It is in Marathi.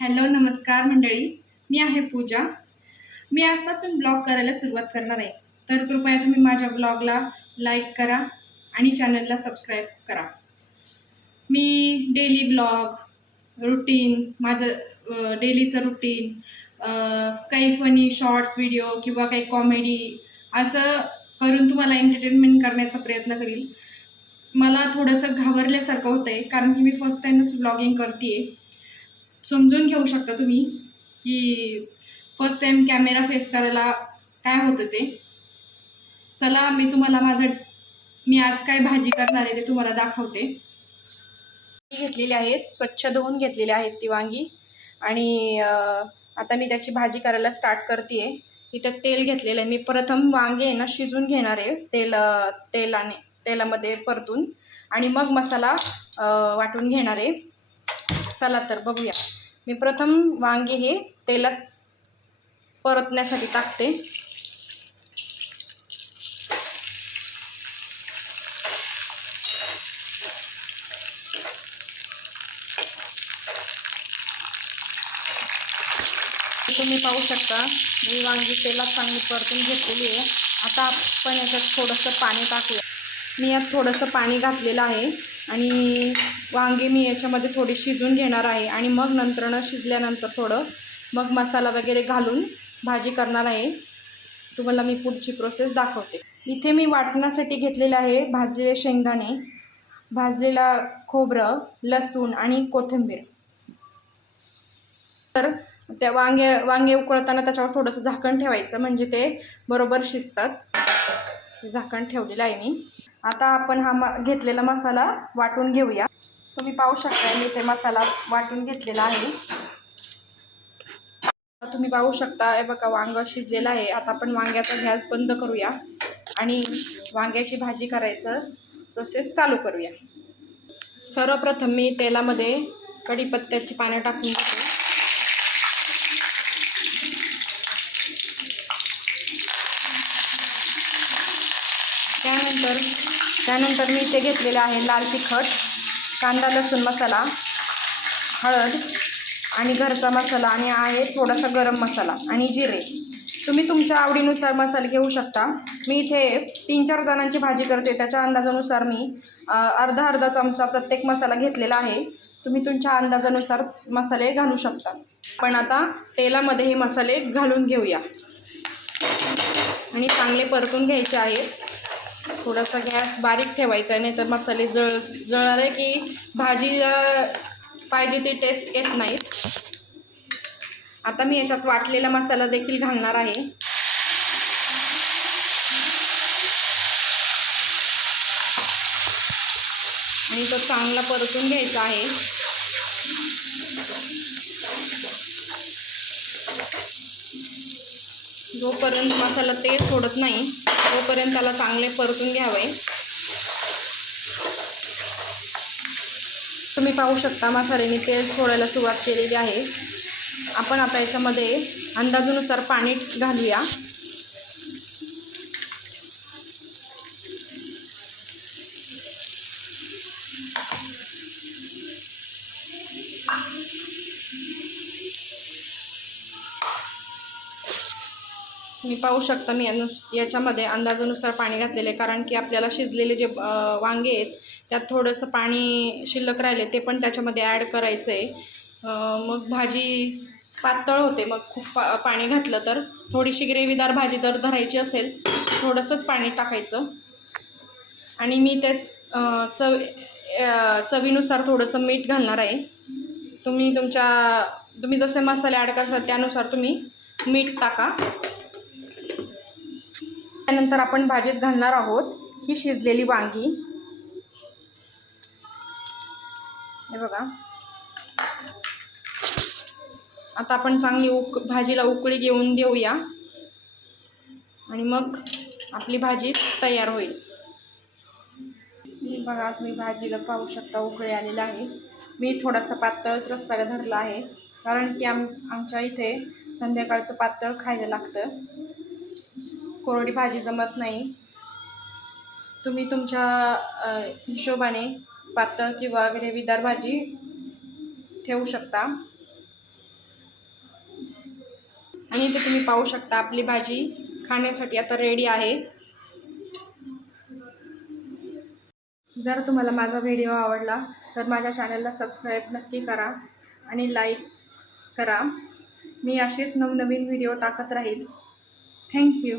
हॅलो नमस्कार मंडळी. मी आहे पूजा. मी आजपासून ब्लॉग करायला सुरुवात करणार आहे. तर कृपया तुम्ही माझ्या ब्लॉगला लाईक करा आणि चॅनलला सबस्क्राईब करा. मी डेली ब्लॉग रुटीन माझं डेलीचं रुटीन, काही फनी शॉर्ट्स व्हिडिओ किंवा काही कॉमेडी असं करून तुम्हाला एंटरटेनमेंट करण्याचा प्रयत्न करील. मला थोडंसं घाबरल्यासारखं होतं आहे कारण की मी फर्स्ट टाईमच ब्लॉगिंग करते आहे. समजून घेऊ शकता तुम्ही की फर्स्ट टाइम कॅमेरा फेस करायला काय होतं ते. चला मी आज काय भाजी करणार आहे ते तुम्हाला दाखवते. घेतलेली आहेत, स्वच्छ धुवून घेतलेली आहेत ती वांगी. आणि आता मी त्याची भाजी करायला स्टार्ट करते आहे. इथं तेल घेतलेलं आहे. मी प्रथम वांगे आहे ना शिजून घेणार आहे तेलामध्ये परतून, आणि मग मसाला वाटून घेणार आहे. चला तर बघूया. मी प्रथम वांगे हे तेलात परतण्यासाठी टाकते. तुम्ही पाहू शकता मी वांगी तेलात चांगली परतून घेतलेली आहे. आता आपण याच्यात थोडंसं पाणी टाकूया. मी यात थोडंसं पाणी घातलेलं आहे आणि वांगे मी याच्यामध्ये थोडी शिजून घेणार आहे आणि मग नंतरनं शिजल्यानंतर थोडं मग मसाला वगैरे घालून भाजी करणार आहे. तुम्हाला मी पुढची प्रोसेस दाखवते. इथे मी वाटण्यासाठी घेतलेले आहे भाजलेले शेंगदाणे, भाजलेला खोबरं, लसूण आणि कोथिंबीर. तर त्या वांगे उकळताना त्याच्यावर थोडंसं झाकण ठेवायचं म्हणजे ते बरोबर शिजतात. झाकण ठेवलेलं आहे मी. आता आपण घेतलेला मसाला वाटून घेऊया. तुम्ही पाहू शकता मी ते मसाला वाटून घेतलेला आहे. तुम्ही पाहू शकता हे बघा वांगं शिजलेलं आहे. आता आपण वांग्याचा गॅस बंद करूया आणि वांग्याची भाजी करायचं प्रोसेस चालू करूया. सर्वप्रथम मी तेलामध्ये कढीपत्त्याची पानं टाकून घेते. त्यानंतर मी इथे घेतलेले आहे लाल तिखट, कांदा लसूण मसाला, हळद आणि घरचा मसाला, आणि आहे थोडासा गरम मसाला आणि जिरे. तुम्ही तुमच्या आवडीनुसार मसाले घेऊ शकता. मी इथे 3-4 जणांची भाजी करते, त्याच्या अंदाजानुसार मी अर्धा चमचा प्रत्येक मसाला घेतलेला आहे. तुम्ही तुमच्या अंदाजानुसार मसाले घालू शकता. पण आता तेलामध्ये हे मसाले घालून घेऊया आणि चांगले परतून घ्यायचे आहेत. थोडासा गॅस बारीक ठेवायचा आहे, नाही तर मसाले जळाले की भाजीला पाहिजे ती टेस्ट येत नाहीत. आता मी याच्यात वाटलेला मसाला देखील घालणार आहे. आणि तो चांगला परतून घ्यायचा आहे. जोपर्यंत मसाला तेल सोडत नाही तोपर्यंत त्याला चांगले परतून घ्यावे. तुम्ही पाहू शकता मसाल्याने तेल सोडायला सुरुवात केलेली आहे. आपण आता याच्यामध्ये अंदाजानुसार पाणी घालूया. तुम्ही पाहू शकता मी याच्यामध्ये अंदाजानुसार पाणी घातलेले आहे, कारण की आपल्याला शिजलेले जे वांगे आहेत त्यात थोडंसं पाणी शिल्लक राहिले ते पण त्याच्यामध्ये ॲड करायचं आहे. मग भाजी पातळ होते. मग खूप पाणी घातलं तर थोडीशी ग्रेव्हीदार भाजी जर धरायची असेल थोडंसंच पाणी टाकायचं. आणि मी त्यात चवीनुसार थोडंसं मीठ घालणार आहे. तुम्ही जसे मसाले ॲड करता त्यानुसार तुम्ही मीठ टाका. त्यानंतर आपण भाजीत घालणार आहोत ही शिजलेली वांगी. हे बघा. आता आपण चांगली भाजीला उकळी घेऊन देऊया आणि मग आपली भाजी तयार होईल. बघा तुम्ही भाजीला पाहू शकता उकळी आलेला आहे. मी थोडासा पातळच रस्सा धरला आहे कारण की आमच्या इथे संध्याकाळचं पातळ खायला लागतं, कोरडी भाजी जमत नाही. तुम्ही तुमच्या हिशोबाने पातळ किंवा ग्रेव्हीदार भाजी ठेवू शकता. आणि इथे तुम्ही पाहू शकता आपली भाजी खाण्यासाठी आता रेडी आहे। जर तुम्हाला माझा व्हिडिओ आवडला तर माझ्या चॅनलला सबस्क्राईब नक्की करा आणि लाईक करा। मी असेच नवनवीन व्हिडिओ टाकत राहील। थँक्यू।